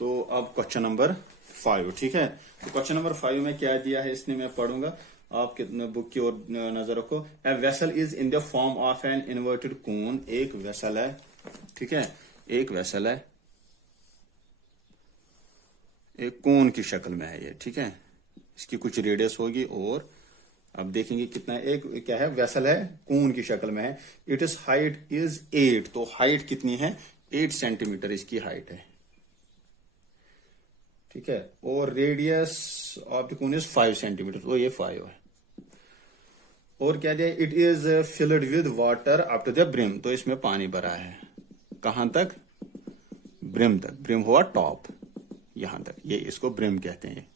तो अब question number 5, ठीक है। तो क्वेश्चन नंबर 5 में क्या दिया है इसने मैं पढ़ूंगा, आप कितने बुक की ओर नजर रखो। A vessel is in the form of an inverted कोन, एक वेसल है, ठीक है, एक वेसल है, एक कोन की शक्ल में है ये, ठीक है। इसकी कुछ रेडियस होगी और अब देखेंगे कितना, एक क्या है, वेसल है, कोन की शक्ल में है। इट इज हाइट इज 8, तो हाइट कितनी है, 8 सेंटीमीटर इसकी हाइट है, ठीक है। और radius of the cone is 5 centimetre, तो ये 5 है। और क्या दिया, it is filled with water up to the brim, तो इसमें पानी भरा है, कहां तक, ब्रिम तक, ब्रिम हुआ टॉप, यहां तक, ये इसको ब्रिम कहते हैं,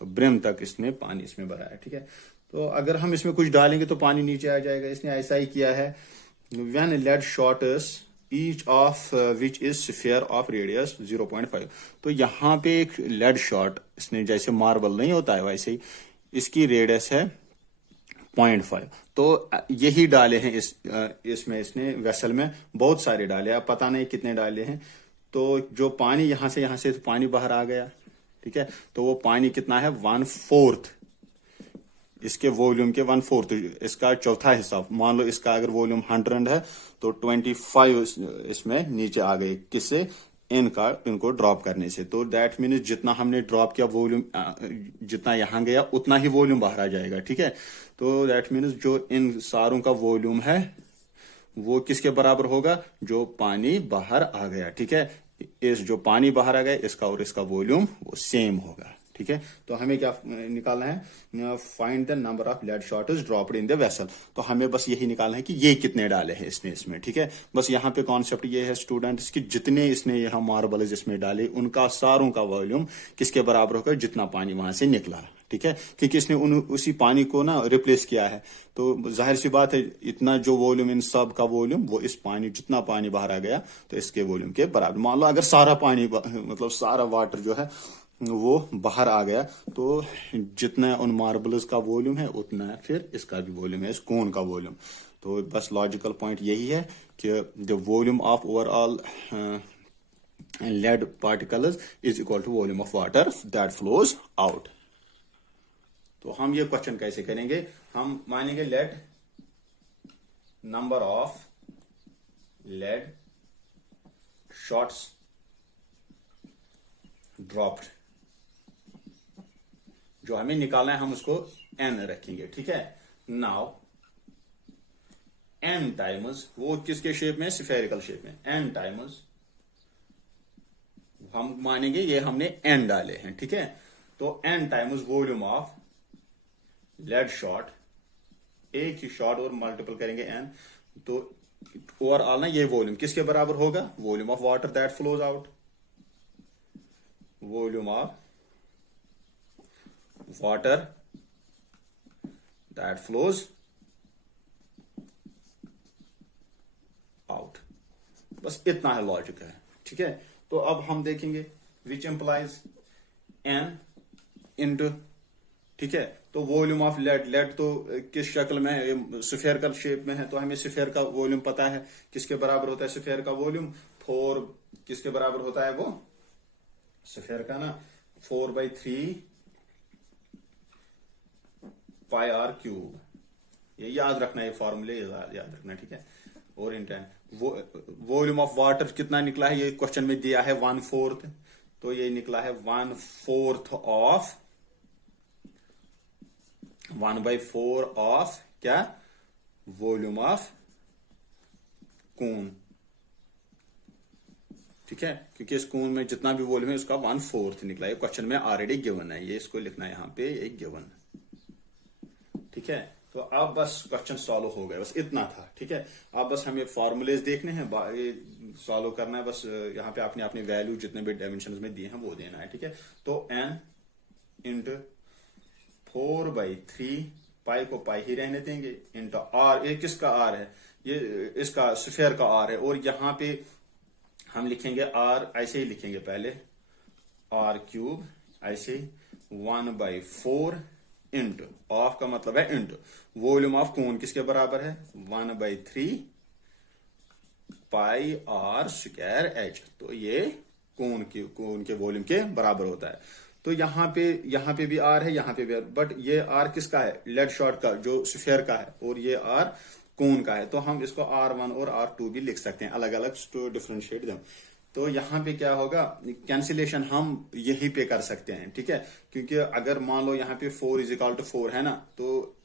तो ब्रिम तक इसमें पानी इसमें भरा है, ठीक है। तो अगर हम इसमें कुछ डालेंगे तो पानी नीचे आ जाएगा, इसने ऐसा ही किया है। When lead shots each of which is sphere of radius 0.5, तो यहाँ पे एक लेड शॉट इसने, जैसे मार्बल नहीं होता है वैसे ही इसकी रेडियस है 0.5, तो यही डाले हैं इसमें इसने वेसल में बहुत सारे डाले, अब पता नहीं कितने डाले हैं। तो जो पानी यहां से तो पानी बाहर आ गया, ठीक है। तो वो पानी कितना है, 1/4 इसके वॉल्यूम के 1/4, इसका चौथा हिस्सा। मान लो इसका अगर वॉल्यूम 100 है तो 25 इसमें नीचे आ गए, किससे, इनको ड्रॉप करने से। तो दैट मीन्स जितना हमने ड्रॉप किया वॉल्यूम, जितना यहां गया उतना ही वॉल्यूम बाहर आ जाएगा, ठीक है। तो दैट मीन्स जो इन सारों का वॉल्यूम है वो किसके बराबर होगा, जो पानी बाहर आ गया, ठीक है। इस जो पानी बाहर आ गया इसका और इसका वॉल्यूम वो सेम होगा, ठीक है। तो हमें क्या निकालना है, find the number of lead shots dropped in the vessel, तो हमें बस यही निकालना है कि ये कितने डाले हैं इसने इसमें, ठीक है। बस यहाँ पे कॉन्सेप्ट ये है स्टूडेंट्स कि जितने इसने यहाँ मार्बल जिसमें डाले उनका सारों का वॉल्यूम किसके बराबर होगा, जितना पानी वहां से निकला, ठीक है। क्योंकि इसने उसी पानी को ना रिप्लेस किया है, तो जाहिर सी बात है इतना जो वॉल्यूम, इन सब का वॉल्यूम वो इस पानी, जितना पानी बाहर आ गया तो इसके वॉल्यूम के बराबर। मान लो अगर सारा पानी मतलब सारा वाटर जो है वो बाहर आ गया, तो जितना उन मार्बल्स का वॉल्यूम है उतना फिर इसका भी वॉल्यूम है, इस कोन का वॉल्यूम। तो बस लॉजिकल पॉइंट यही है कि the volume of overall lead particles is equal to volume of water that flows out. तो हम ये क्वेश्चन कैसे करेंगे, हम मानेंगे let number of lead shots dropped, जो हमें निकालना है हम उसको n रखेंगे, ठीक है। नाउ n टाइम्स, वो किसके शेप में, स्फेरिकल शेप में, n टाइम्स हम मानेंगे ये हमने n डाले हैं, ठीक है। तो n times volume of lead shot, एक ही शॉट और मल्टीपल करेंगे n, तो ओवरऑल ना ये वॉल्यूम किसके बराबर होगा, volume of water that flows out, volume of water that flows out। बस इतना है लॉजिक है, ठीक है। तो अब हम देखेंगे विच एम्प्लाइज n इंटू, ठीक है। तो वॉल्यूम ऑफ लेड, लेड तो किस शक्ल में है, स्फेरिकल शेप में है, तो हमें स्फेयर का वॉल्यूम पता है किसके बराबर होता है, स्फेयर का वॉल्यूम 4 किसके बराबर होता है, वो स्फेयर का ना 4/3 पाई आर क्यूब, ये याद रखना, ये फॉर्मूले याद रखना, ठीक है। और इंटेंट वॉल्यूम ऑफ वाटर कितना निकला है, ये क्वेश्चन में दिया है 1/4, तो ये निकला है 1/4 ऑफ 1/4 ऑफ क्या, वॉल्यूम ऑफ कोन, ठीक है। क्योंकि इस कोन में जितना भी वॉल्यूम है उसका 1/4 निकला है, क्वेश्चन में ऑलरेडी गिवन है, ये इसको लिखना है यहाँ पे, ये गिवन, ठीक है। तो अब बस क्वेश्चन सॉल्व हो गया, बस इतना था, ठीक है। अब बस हमें फॉर्मूलेज देखने हैं, सॉल्व करना है, बस यहाँ पे आपने अपनी वैल्यू जितने भी डायमेंशन में दिए हैं वो देना है, ठीक है। तो n इंटू 4/3, पाई को पाई ही रहने देंगे, इंटू r, ये किसका r है, ये इसका स्फेयर का r है, और यहाँ पे हम लिखेंगे r, ऐसे ही लिखेंगे पहले r³ ऐसे 1/4 इंटू, ऑफ का मतलब है इंटू, वॉल्यूम ऑफ कोन किसके बराबर है, 1/3 पाई r² h, तो ये कोन के वॉल्यूम के बराबर होता है। तो यहाँ पे भी आर है, यहाँ पे भी आर, बट ये आर किसका है, लेड शॉट का जो स्फीयर का है, और ये आर कोन का है। तो हम इसको R1 और R2 भी लिख सकते हैं, अलग अलग टू डिफरेंशिएट देम। तो यहाँ पे क्या होगा, कैंसिलेशन हम यहीं पे कर सकते हैं, ठीक है। क्योंकि अगर मान लो यहाँ पे 4 = 4 है ना, तो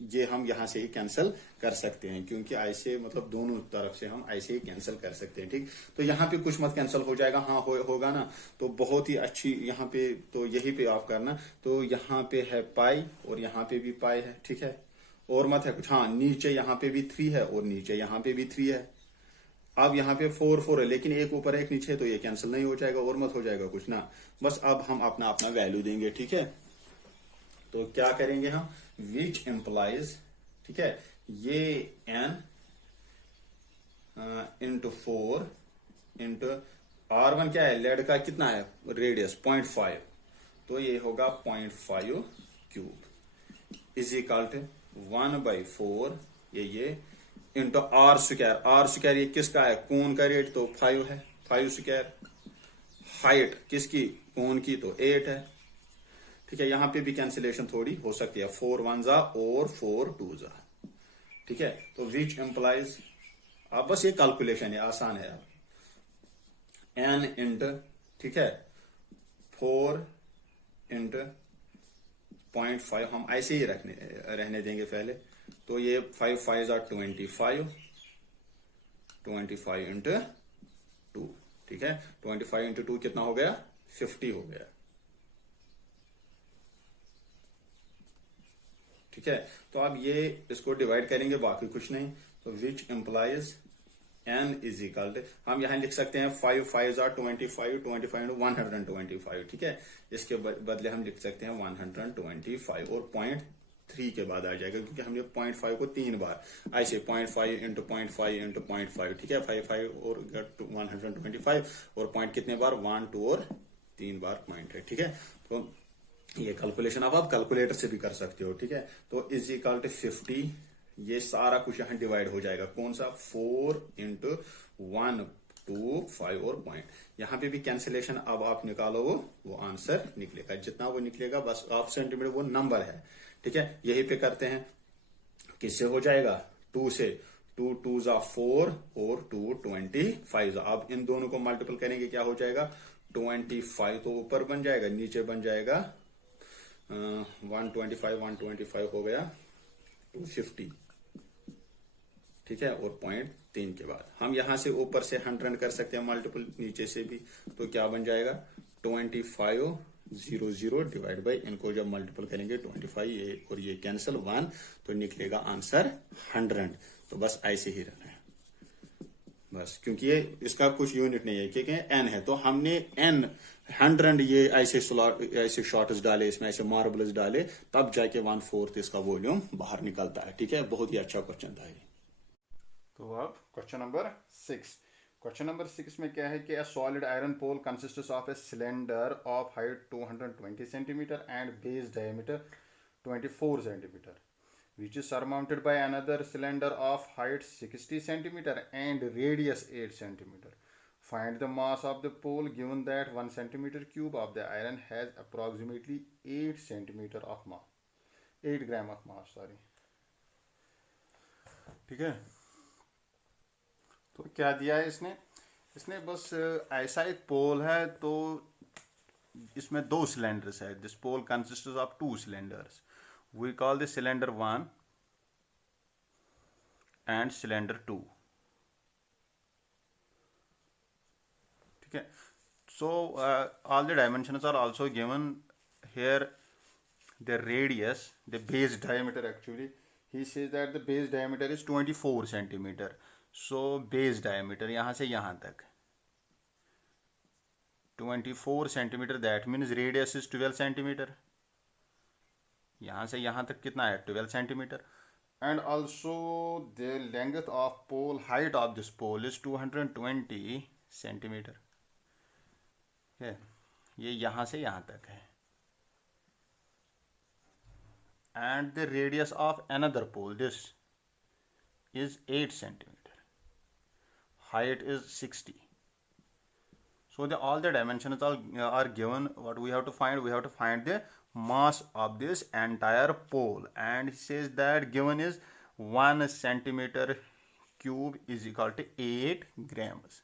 ये हम यहां से ही कैंसिल कर सकते हैं, क्योंकि ऐसे मतलब दोनों तरफ से हम ऐसे ही कैंसिल कर सकते हैं, ठीक। तो यहाँ पे कुछ मत कैंसिल हो जाएगा, हाँ होगा ना, तो बहुत ही अच्छी यहाँ पे, तो यही पे आप करना। तो यहाँ पे है पाई और यहाँ पे भी पाई है, ठीक है, और मत है कुछ, हाँ नीचे यहाँ पे भी 3 है और नीचे यहाँ पे भी 3 है। अब यहाँ पे 4 है, लेकिन एक ऊपर एक नीचे, तो ये कैंसिल नहीं हो जाएगा और मत हो जाएगा कुछ ना। बस अब हम अपना अपना वैल्यू देंगे, ठीक है। तो क्या करेंगे हम, विच एम्प्लाइज, ठीक है, ये n इंटू 4 इंटू R1 क्या है, लेड का कितना है रेडियस 0.5, तो ये होगा 0.5 क्यूब इज इक्वल टू 1/4 ये इंटू R स्क्वायर ये किसका है, कोन का रेट, तो 5 है, 5 स्क्वायर। हाइट किसकी, कोन की, तो 8 है, ठीक है। यहां पे भी कैंसिलेशन थोड़ी हो सकती है, 4 1 जा और 4 2 जा, ठीक है। तो विच एम्प्लाइज, आप बस ये कैलकुलेशन है, आसान है। आप n इंट, ठीक है, 4 इंट 0.5 हम ऐसे ही रहने देंगे पहले। तो ये 5 5 जा 25 इंट 2, ठीक है। 25 इंटू 2 कितना हो गया, 50 हो गया, ठीक है। तो अब ये इसको डिवाइड करेंगे, बाकी कुछ नहीं। तो which implies n is equal to, हम यहां लिख सकते हैं 5 5 जा 25 25 इंटू 125, ठीक है। इसके बदले हम लिख सकते हैं 125 और 0.3 के बाद आ जाएगा, क्योंकि हमने 0.5 को 3 बार ऐसे 0.5 इंटू 0.5 इंटू 0.5, ठीक है, 5 5 और 125 और पॉइंट कितने बार, 1 2 और 3 बार पॉइंट है, ठीक है। तो ये कैलकुलेशन आप कैलकुलेटर से भी कर सकते हो, ठीक है। तो इज इक्वल टू 50, ये सारा कुछ यहां डिवाइड हो जाएगा, कौन सा, 4 इंटू 1 2 5 और पॉइंट। यहां पे भी कैंसिलेशन अब आप निकालो, वो आंसर निकलेगा, जितना वो निकलेगा बस हाफ सेंटीमीटर वो नंबर है, ठीक है। यही पे करते हैं, किससे हो जाएगा, 2 से, 2 2 जा 4 और 2 25 जा। अब इन दोनों को मल्टीपल करेंगे, क्या हो जाएगा, 25 तो ऊपर बन जाएगा, नीचे बन जाएगा 125 हो गया 250, ठीक है। और 0.3 के बाद हम यहां से ऊपर से 100 कर सकते हैं मल्टीपल, नीचे से भी। तो क्या बन जाएगा, 25 0 डिवाइड बाई, इनको जब मल्टीपल करेंगे 25 ये और ये कैंसिल 1, तो निकलेगा आंसर 100। तो बस ऐसे ही रहना है बस, क्योंकि ये इसका कुछ यूनिट नहीं है, क्योंकि n है, तो हमने n 100 ये ऐसे स्लॉट, ऐसे शॉर्ट्स डाले, इसमें ऐसे मार्बल्स डाले, तब जाके 1/4 इसका वॉल्यूम बाहर निकलता है, ठीक है। बहुत ही अच्छा क्वेश्चन था ये। तो अब क्वेश्चन नंबर 6, क्वेश्चन नंबर 6 में क्या है कि a solid iron pole consists of a cylinder of height 220 centimetre and base diameter 24 centimetre which is surmounted by another cylinder of height 60 centimeter and radius 8 centimeter. Find the mass of the pole given that 1 centimeter cube of the iron has approximately 8 centimeter of mass, 8 gram of mass, sorry, ठीक है। तो क्या दिया है इसने बस ऐसा एक पोल है, तो इसमें 2 सिलेंडर्स है। This pole consists of 2 cylinders, we call this cylinder 1 and cylinder 2, ठीक है। So all the dimensions are also given here. The radius, the base diameter, actually he says that the base diameter is 24 centimeter. So base diameter यहाँ से यहाँ तक 24 centimeter, that means radius is 12 centimeter. यहां से यहां तक कितना है, 12 centimetre. And also the length of pole, height of this pole is 220 centimetre, है, ये यहां से यहां तक है। And the radius of another pole, this is 8 centimetre, height is 60, So all the dimensions are given. What we have to find? We have to find the mass of this entire pole, and it says that given is 1 centimeter cube is equal to 8 grams.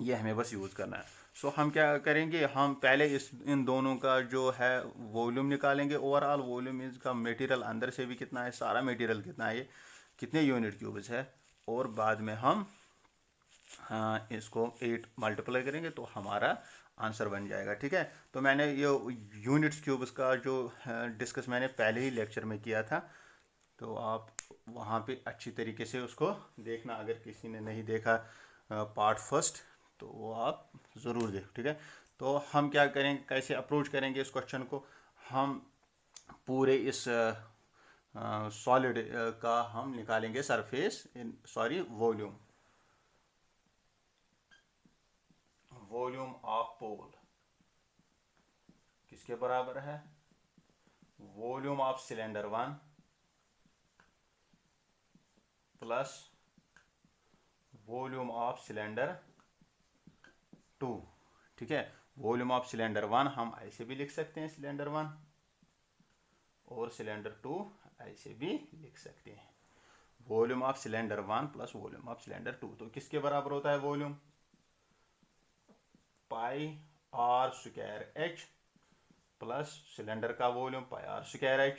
ये हमें बस use करना है. सो हम क्या करेंगे, हम पहले इन दोनों का जो है वॉल्यूम निकालेंगे. ओवरऑल वॉल्यूम इसका मटेरियल अंदर से भी कितना है, सारा मटेरियल कितना है, ये कितने यूनिट क्यूब्स है, और बाद में हम इसको 8 मल्टीप्लाई करेंगे तो हमारा आंसर बन जाएगा. ठीक है. तो मैंने ये यूनिट्स क्यूब्स का जो डिस्कस मैंने पहले ही लेक्चर में किया था, तो आप वहाँ पे अच्छी तरीके से उसको देखना. अगर किसी ने नहीं देखा पार्ट फर्स्ट तो वो आप ज़रूर देखो. ठीक है. तो हम क्या करेंगे, कैसे अप्रोच करेंगे इस क्वेश्चन को, हम पूरे इस सॉलिड का हम निकालेंगे सरफेस वॉल्यूम ऑफ पोल किसके बराबर है, volume of cylinder 1 plus volume of cylinder 2. ठीक है. वॉल्यूम ऑफ सिलेंडर 1 हम ऐसे भी लिख सकते हैं, सिलेंडर 1, और सिलेंडर 2 ऐसे भी लिख सकते हैं. Volume of cylinder 1 plus volume of cylinder 2. तो किसके बराबर होता है volume, pi R square H plus cylinder का volume pi R square H.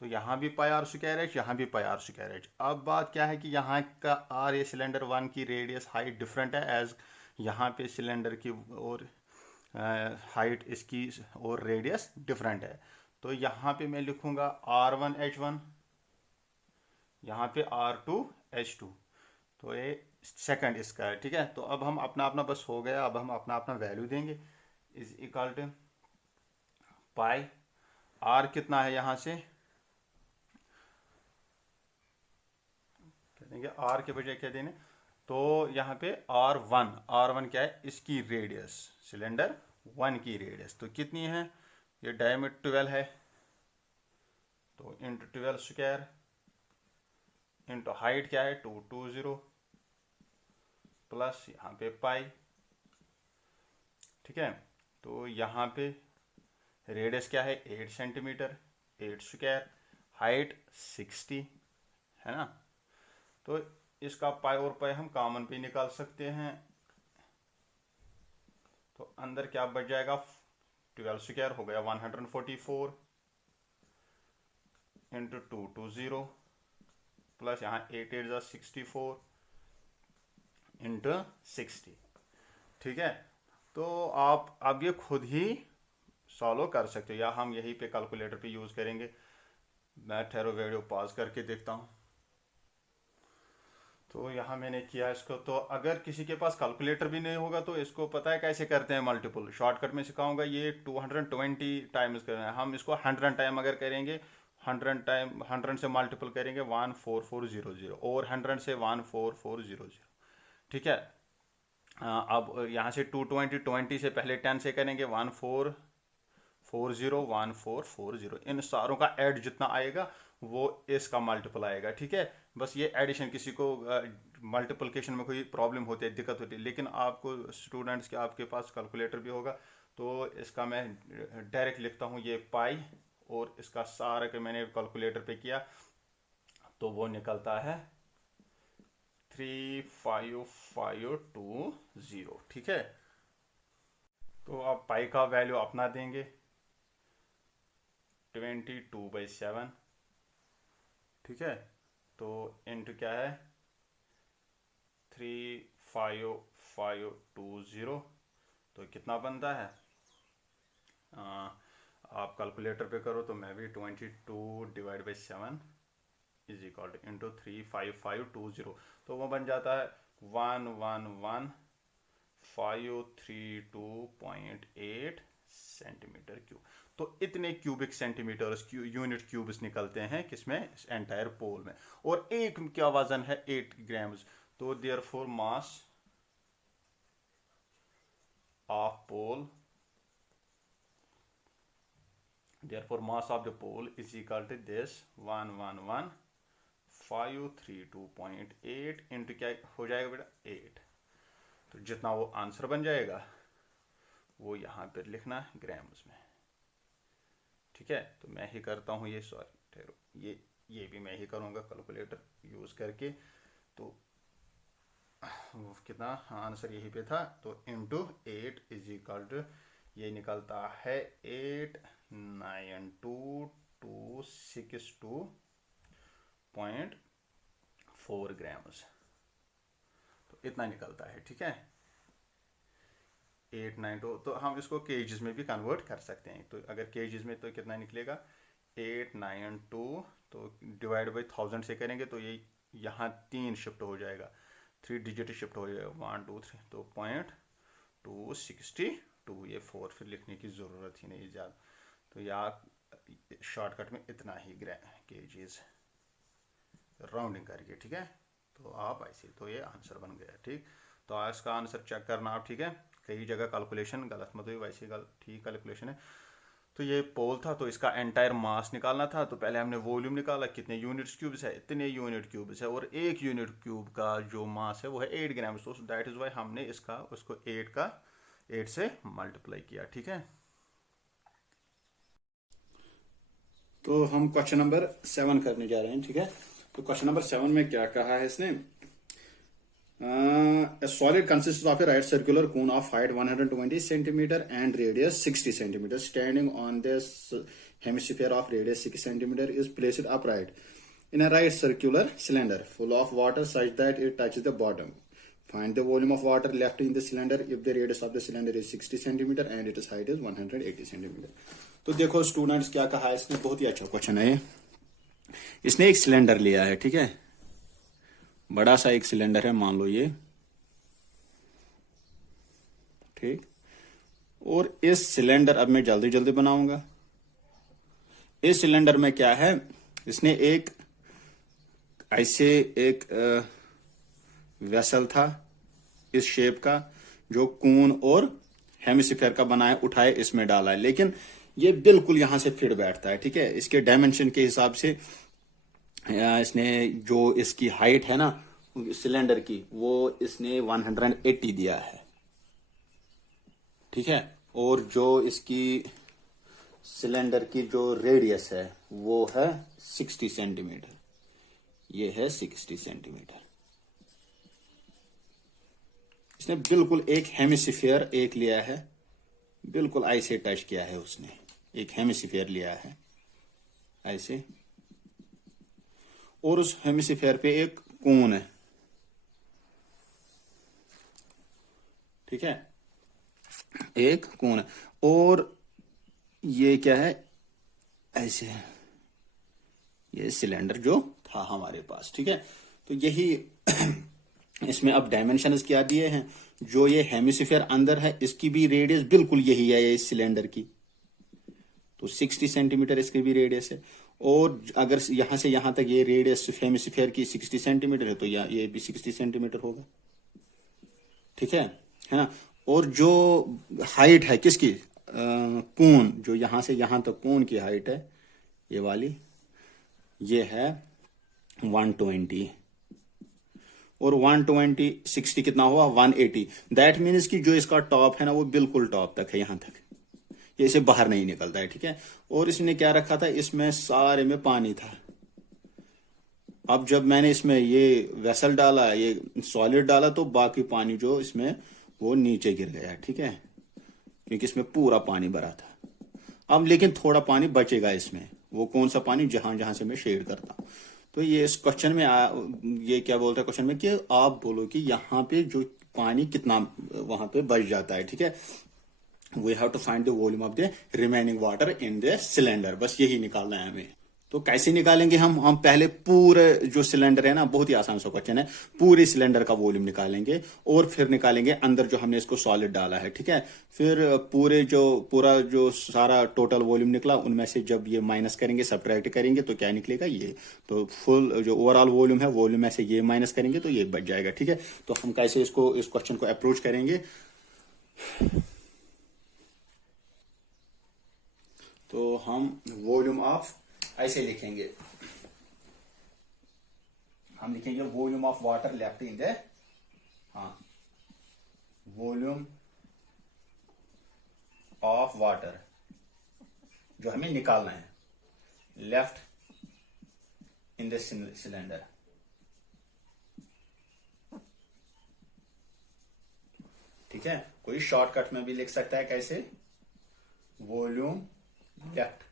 तो यहाँ भी पाई आर स्क्वायर एच, यहाँ भी पाई आर स्क्वायर एच. अब बात क्या है कि यहाँ का आर, ये सिलेंडर 1 की रेडियस हाइट डिफरेंट है एज यहाँ पे सिलेंडर की और हाइट इसकी और रेडियस डिफरेंट है. तो यहाँ पे मैं लिखूंगा R1H1, यहाँ पे R2H2. तो ये सेकंड इसका है. ठीक है. तो अब हम अपना अपना बस हो गया, अब हम अपना अपना वैल्यू देंगे. Is equal to pi r कितना है, यहाँ से देंगे आर के बजाय क्या देने, तो यहाँ पे R1 क्या है, इसकी रेडियस, सिलेंडर 1 की रेडियस तो कितनी है, ये डायमीटर 12 है, तो इंटू 12 स्क्वायर इंटू हाइट क्या है 220 प्लस यहाँ पे पाई. ठीक है. तो यहाँ पे रेडियस क्या है 8 सेंटीमीटर, 8 स्क्वायर, हाइट 60 है ना. तो इसका पाई और पाई हम कॉमन पे निकाल सकते हैं. तो अंदर क्या बच जाएगा, 12 स्क्वायर हो गया 144 इंटू 220 प्लस यहाँ 8 8 64 इंटू 60. ठीक है. तो आप अब ये खुद ही सॉल्व कर सकते हो, या हम यहीं पे कैलकुलेटर पे यूज करेंगे. मैं ठहरो वीडियो पॉज करके देखता हूँ. तो यहाँ मैंने किया इसको. तो अगर किसी के पास कैलकुलेटर भी नहीं होगा तो इसको पता है कैसे करते हैं मल्टीपल, शॉर्टकट में सिखाऊंगा. ये 220 टाइम्स करना है. हम इसको 100 टाइम अगर करेंगे, 100 टाइम 100 से मल्टीपल करेंगे 14400 और 100 से 14400. ठीक है. अब यहाँ से 220 से पहले 10 से करेंगे 1440 इन सारों का ऐड जितना आएगा वो इसका मल्टीपल आएगा. ठीक है. बस ये एडिशन, किसी को मल्टीप्लिकेशन में कोई प्रॉब्लम होती है, दिक्कत होती है, लेकिन आपको स्टूडेंट्स के आपके पास कैलकुलेटर भी होगा तो इसका मैं डायरेक्ट लिखता हूँ ये पाई, और इसका सारा के मैंने कैलकुलेटर पे किया तो वो निकलता है 35520. ठीक है. तो अब पाई का वैल्यू अपना देंगे 22/7. ठीक है. तो इंटू क्या है 35520. तो कितना बनता है, आप कैलकुलेटर पे करो तो मैं भी 22/7 इज इक्वल टू इंटू 35520. तो वो बन जाता है 111,532.8 सेंटीमीटर क्यूब. तो इतने क्यूबिक सेंटीमीटर्स यूनिट क्यूब्स निकलते हैं किसमें, एंटायर पोल में. और एक क्या वजन है 8 ग्राम्स. तो therefore mass of pole, therefore mass of the pole is equal to this 111,532.8 into क्या हो जाएगा बेटा 8. तो जितना वो आंसर बन जाएगा वो यहाँ पर लिखना है ग्राम्स में। ठीक है, तो मैं ही करता हूँ ये, सॉरी ठहरो, ये भी मैं ही करूँगा कैलकुलेटर यूज़ करके। तो कितना आंसर यहीं पे था, तो इंटू 8 इज इक्वल टू ये निकलता है 892.262.4 ग्राम्स। तो इतना निकलता है। ठीक है, 892, तो हम इसको केजीज में भी कन्वर्ट कर सकते हैं। तो अगर केजीज में तो कितना निकलेगा 892, तो डिवाइड बाई 1000 से करेंगे तो ये यहाँ 3 शिफ्ट हो जाएगा, 3 डिजिट शिफ्ट हो जाएगा, 1 2 3, तो 0.262, ये 4 फिर लिखने की ज़रूरत ही नहीं ज़्यादा। तो यहाँ शॉर्टकट में इतना ही केजीज राउंडिंग करके। ठीक है, तो आप ऐसे, तो ये आंसर बन गया। ठीक, तो आज का आंसर चेक करना आप। ठीक है, कई जगह कैलकुलेशन गलत मत हुई, वैसे ठीक कैलकुलेशन है। तो ये पोल था, तो इसका एंटायर मास निकालना था। तो पहले हमने वॉल्यूम निकाला, कितने यूनिट्स क्यूब्स है, इतने यूनिट क्यूब्स है, और एक यूनिट क्यूब का जो मास है वो है 8 ग्राम। तो दैट इज वाई हमने इसका उसको 8 से मल्टीप्लाई किया। ठीक है, तो हम क्वेश्चन नंबर 7 करने जा रहे हैं। ठीक है, तो क्वेश्चन नंबर 7 में क्या कहा है इसने, a solid consists of a right circular cone of height 120 centimeter and radius 60 centimeter standing on this hemisphere of radius 6 centimeter is placed upright in a right circular cylinder full of water such that it touches the bottom. Find the volume of water left in the cylinder if the radius of the cylinder is 60 centimeter and its height is 180 centimeter. तो देखो students क्या कहा है इसने, बहुत ही अच्छा question है। इसने एक सिलेंडर लिया है। ठीक है, बड़ा सा एक सिलेंडर है, मान लो ये। ठीक, और इस सिलेंडर, अब मैं जल्दी जल्दी बनाऊंगा। इस सिलेंडर में क्या है, इसने एक ऐसे एक वेसल था इस शेप का, जो कून और हेमिस्फीयर का बनाया, उठाए इसमें डाला है, लेकिन ये बिल्कुल यहां से फिट बैठता है। ठीक है, इसके डायमेंशन के हिसाब से इसने जो इसकी हाइट है ना सिलेंडर की, वो इसने 180 दिया है। ठीक है, और जो इसकी सिलेंडर की जो रेडियस है वो है 60 सेंटीमीटर, ये है 60 सेंटीमीटर। इसने बिल्कुल एक हेमिस्फीयर एक लिया है, बिल्कुल ऐसे टच किया है उसने, एक हेमिस्फीयर लिया है ऐसे, और उस हेमिस्फीयर पे एक कोन है। ठीक है, एक कोन है, और ये क्या है, ऐसे ये सिलेंडर जो था हमारे पास। ठीक है, तो यही इसमें अब डायमेंशंस क्या दिए हैं, जो ये हेमिस्फीयर अंदर है इसकी भी रेडियस बिल्कुल यही है ये सिलेंडर की, तो 60 सेंटीमीटर इसकी भी रेडियस है। और अगर यहां से यहां तक ये रेडियस हेमिस्फीयर की 60 सेंटीमीटर है, तो ये भी 60 सेंटीमीटर होगा। ठीक है ना, और जो हाइट है किसकी, कोन, जो यहां से यहां तक कोन की हाइट है ये वाली, ये है 120, और 120 60 कितना हुआ 180। दैट मीन्स कि जो इसका टॉप है ना वो बिल्कुल टॉप तक है, यहां तक, ये इसे बाहर नहीं निकलता है। ठीक है, और इसने क्या रखा था, इसमें सारे में पानी था। अब जब मैंने इसमें ये वेसल डाला, ये सॉलिड डाला, तो बाकी पानी जो इसमें वो नीचे गिर गया। ठीक है, क्योंकि इसमें पूरा पानी भरा था। अब लेकिन थोड़ा पानी बचेगा इसमें, वो कौन सा पानी, जहां जहां से मैं शेड करता हूं। तो ये इस क्वेश्चन में ये क्या बोलता है क्वेश्चन में, कि आप बोलो कि यहाँ पे जो पानी कितना वहां पे बच जाता है। ठीक है, we have to find the volume of the remaining water in the cylinder, बस यही निकालना है हमें। तो कैसे निकालेंगे हम पहले पूरे जो सिलेंडर है ना, बहुत ही आसान सा क्वेश्चन है, पूरे सिलेंडर का वॉल्यूम निकालेंगे, और फिर निकालेंगे अंदर जो हमने इसको सॉलिड डाला है। ठीक है, फिर पूरा जो सारा टोटल वॉल्यूम निकला, उनमें से जब ये माइनस करेंगे, सब्ट्रैक्ट करेंगे, तो क्या निकलेगा ये, तो फुल जो ओवरऑल वॉल्यूम है, वॉल्यूम में से ये माइनस करेंगे तो ये बच जाएगा। ठीक है, तो हम कैसे इस क्वेश्चन को अप्रोच करेंगे, तो हम वॉल्यूम ऑफ ऐसे लिखेंगे, हम लिखेंगे volume of water left in the, हाँ वॉल्यूम ऑफ वाटर जो हमें निकालना है लेफ्ट इन द सिलेंडर। ठीक है, कोई शॉर्टकट में भी लिख सकता है कैसे, वॉल्यूम लेफ्ट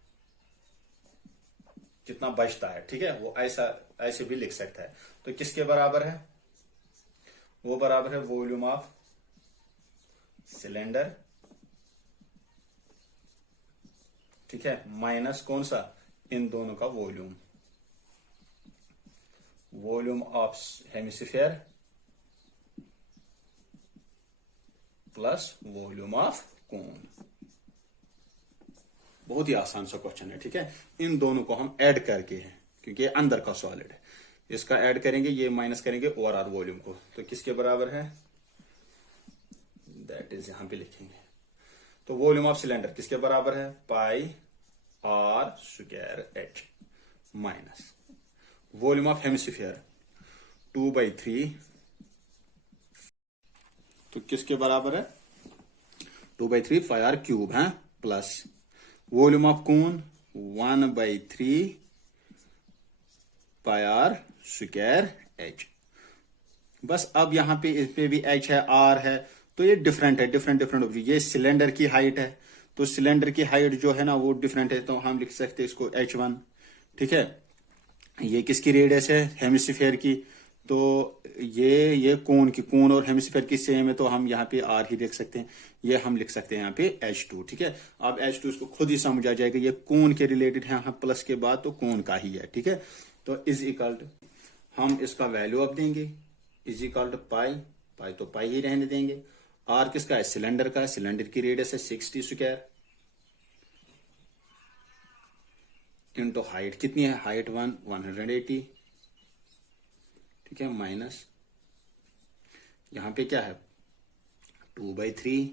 जितना बचता है, ठीक है, वो ऐसा ऐसे भी लिख सकता है। तो किसके बराबर है, वो बराबर है वॉल्यूम ऑफ सिलेंडर, ठीक है, माइनस कौन सा, इन दोनों का volume, volume of hemisphere plus volume of कोन। बहुत ही आसान सा क्वेश्चन है, ठीक है। इन दोनों को हम ऐड करके है, क्योंकि ये अंदर का सॉलिड है, इसका ऐड करेंगे, ये माइनस करेंगे ओवरऑल वॉल्यूम को, तो किसके बराबर है, दैट इज यहां पे लिखेंगे। तो वॉल्यूम ऑफ सिलेंडर किसके बराबर है, pi R square H minus volume of hemisphere 2/3, तो किसके बराबर है 2/3 पाई आर क्यूब है, plus volume of cone 1/3 pi R square H. बस अब यहां पे इस पे भी एच है, आर है, तो ये डिफरेंट है, डिफरेंट ये सिलेंडर की हाइट है, तो सिलेंडर की हाइट जो है ना वो डिफरेंट है, तो हम लिख सकते हैं इसको H1, ठीक है। ये किसकी रेडियस है, हेमिस्फीयर की, तो ये कोन और हेमिस्फीयर की सेम है, तो हम यहाँ पे आर ही देख सकते हैं, ये हम लिख सकते हैं यहाँ पे H2, ठीक है। अब H2 इसको खुद ही समझ आ जाएगा, ये कोन के रिलेटेड है, यहाँ प्लस के बाद तो कोन का ही है, ठीक है। तो इज इक्वल टू, हम इसका वैल्यू अब देंगे, इज इक्वल टू पाई तो पाई ही रहने देंगे, आर किसका है, सिलेंडर का है, सिलेंडर की रेडियस है 60 स्क्वायर, इनटू हाइट कितनी है, हाइट 180, ठीक है, माइनस यहां पे क्या है 2/3,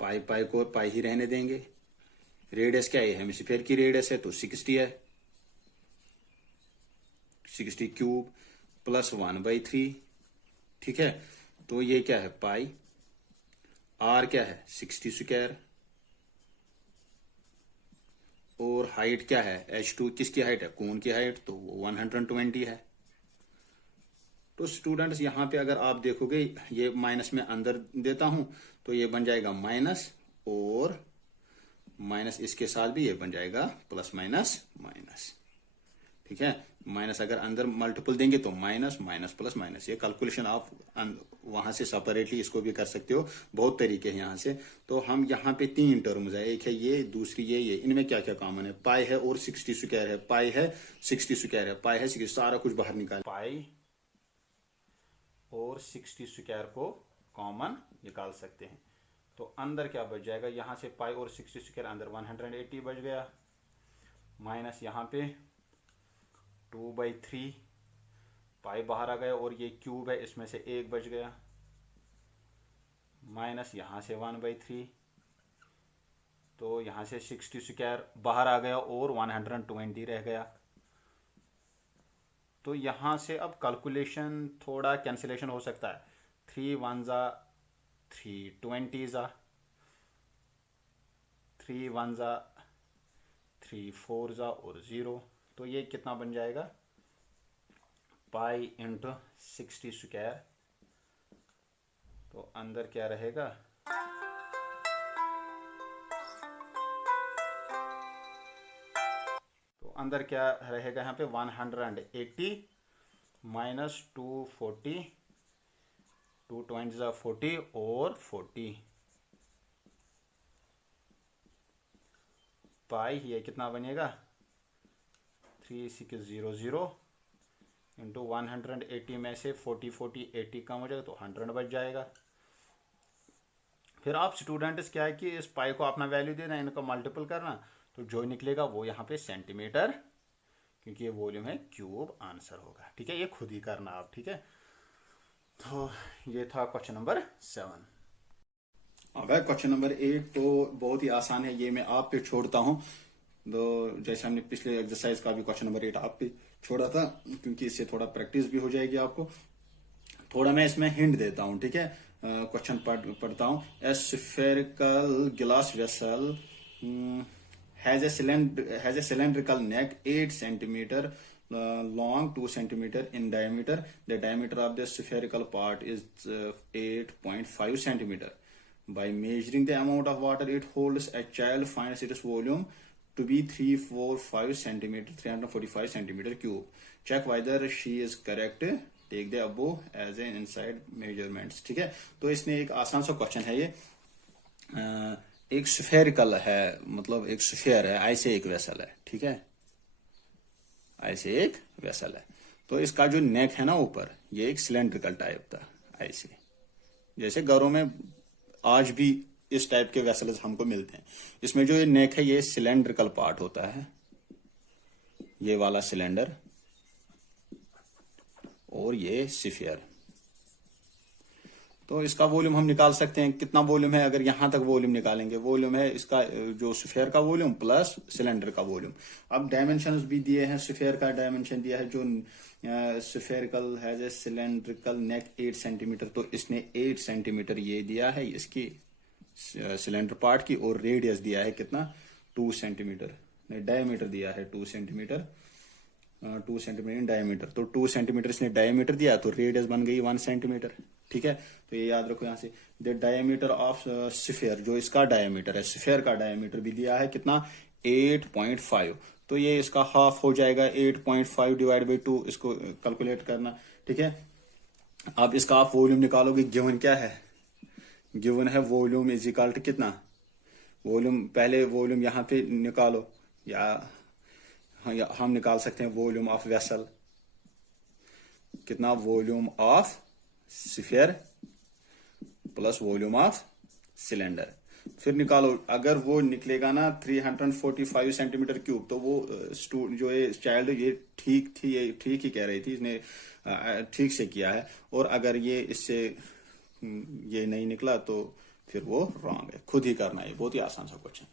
पाई को पाई ही रहने देंगे, रेडियस क्या है, हेमिस्फीयर की रेडियस है तो 60 है, 60 क्यूब प्लस 1/3, ठीक है। तो ये क्या है पाई, आर क्या है 60 स्क्वायर, और हाइट क्या है H2 किसकी हाइट है, कोन की हाइट, तो वो 120 है। तो स्टूडेंट्स यहां पे अगर आप देखोगे, ये माइनस में अंदर देता हूं तो ये बन जाएगा माइनस, और माइनस इसके साथ भी ये बन जाएगा प्लस माइनस माइनस, ठीक है। माइनस अगर अंदर मल्टीपल देंगे तो माइनस माइनस प्लस माइनस, ये कैलकुलेशन आप वहां से सेपरेटली इसको भी कर सकते हो, बहुत तरीके हैं यहाँ से। तो हम यहाँ पे 3 टर्म्स है, एक है ये, दूसरी ये, इनमें क्या क्या कॉमन है, पाई है और 60 स्क्वायर है, पाई है 60 स्क्वायर है, पाई है 60, सारा कुछ बाहर निकाल, पाई और 60 स्क्वायर को कॉमन निकाल सकते हैं। तो अंदर क्या बच जाएगा, यहां से पाई और 60 स्क्वायर अंदर 180 बच गया, माइनस यहाँ पे 2/3, पाई बाहर आ गया, और ये क्यूब है इसमें से 1 बच गया, माइनस यहां से 1/3, तो यहां से 60 स्क्वायर बाहर आ गया और 120 रह गया। तो यहां से अब कैलकुलेशन थोड़ा कैंसिलेशन हो सकता है, 3 1 जा 3 20 जा 3 1 जा 3 4 जा और 0, तो ये कितना बन जाएगा, पाई इंटू 60 स्क्वायर, तो अंदर क्या रहेगा, तो अंदर क्या रहेगा यहाँ पे 180 माइनस 240, 220 जा 40 और 40, पाई ये कितना बनेगा 3600 इंटू 180 में से 40 80 कम हो जाएगा तो 100 बच जाएगा। फिर आप स्टूडेंट्स क्या है कि इस पाई को अपना वैल्यू देना, इनका मल्टीपल करना, तो जो निकलेगा वो यहाँ पे सेंटीमीटर, क्योंकि ये वॉल्यूम है, क्यूब आंसर होगा, ठीक है। ये खुद ही करना आप, ठीक है। तो ये था क्वेश्चन नंबर 7। अगर क्वेश्चन नंबर 8 तो बहुत ही आसान है, ये मैं आप पे छोड़ता हूँ, तो जैसे हमने पिछले एक्सरसाइज का भी क्वेश्चन नंबर 8 आप पे छोड़ा था, क्योंकि इससे थोड़ा प्रैक्टिस भी हो जाएगी आपको। थोड़ा मैं इसमें हिंट देता हूँ, ठीक है। क्वेश्चन पढ़ता हूँ. A spherical glass vessel has a cylindrical neck 8 centimeter long, 2 centimeter in diameter. The diameter of the spherical part is 8.5 centimeter. By measuring the amount of water it holds, a child finds its volume to be 345 centimeter, 345 centimeter cube. Check whether she is correct. Take the above as an inside measurements. ठीक है, तो इसने एक आसान सा question है ये. एक स्फेरिकल है, मतलब एक स्फेयर है, ऐसे एक वेसल है. ठीक है, ऐसे एक वेसल है. तो इसका जो नेक है ना ऊपर, ये एक सिलेंड्रिकल टाइप था, ऐसे जैसे घरों में आज भी इस टाइप के वेसल्स हमको मिलते हैं. इसमें जो ये नेक है, ये सिलेंड्रिकल पार्ट होता है, ये वाला सिलेंडर, और ये स्फीयर. तो इसका वॉल्यूम हम निकाल सकते हैं. कितना वॉल्यूम है? अगर यहां तक वॉल्यूम निकालेंगे, वॉल्यूम है इसका जो स्फीयर का वॉल्यूम प्लस सिलेंडर का वॉल्यूम. अब डायमेंशंस भी दिए हैं. स्फीयर का डायमेंशन दिया है, जो spherical has a cylindrical neck 8 centimetre. तो इसने 8 सेंटीमीटर ये दिया है इसकी सिलेंडर पार्ट की, और रेडियस दिया है कितना? 2 सेंटीमीटर. डायमीटर दिया है 2 सेंटीमीटर, 2 सेंटीमीटर इन डायमीटर. तो 2 सेंटीमीटर इसने डायमीटर दिया, तो रेडियस बन गई 1 सेंटीमीटर. ठीक है, तो ये याद रखो यहां से. द डायमीटर ऑफ स्फीयर, जो इसका डायमीटर है, स्फीयर का डायमीटर भी दिया है कितना? 8.5. तो ये इसका हाफ हो जाएगा. 8.5 डिवाइड बाई 2, इसको कैलकुलेट करना. ठीक है, अब इसका आप वॉल्यूम निकालोगे. गिवन क्या है? गिवन है वॉल्यूम इज इक्वल टू कितना? वॉल्यूम, पहले वॉल्यूम यहां पे निकालो, या हम निकाल सकते हैं वॉल्यूम ऑफ वेसल. कितना? Volume of sphere plus volume of cylinder. फिर निकालो. अगर वो निकलेगा ना 345 सेंटीमीटर क्यूब, तो वो जो ये चाइल्ड, ये ठीक थी, ये ठीक ही कह रही थी, इसने ठीक से किया है. और अगर ये इससे ये नहीं निकला, तो फिर वो रॉन्ग है. खुद ही करना है, बहुत ही आसान सा क्वेश्चन.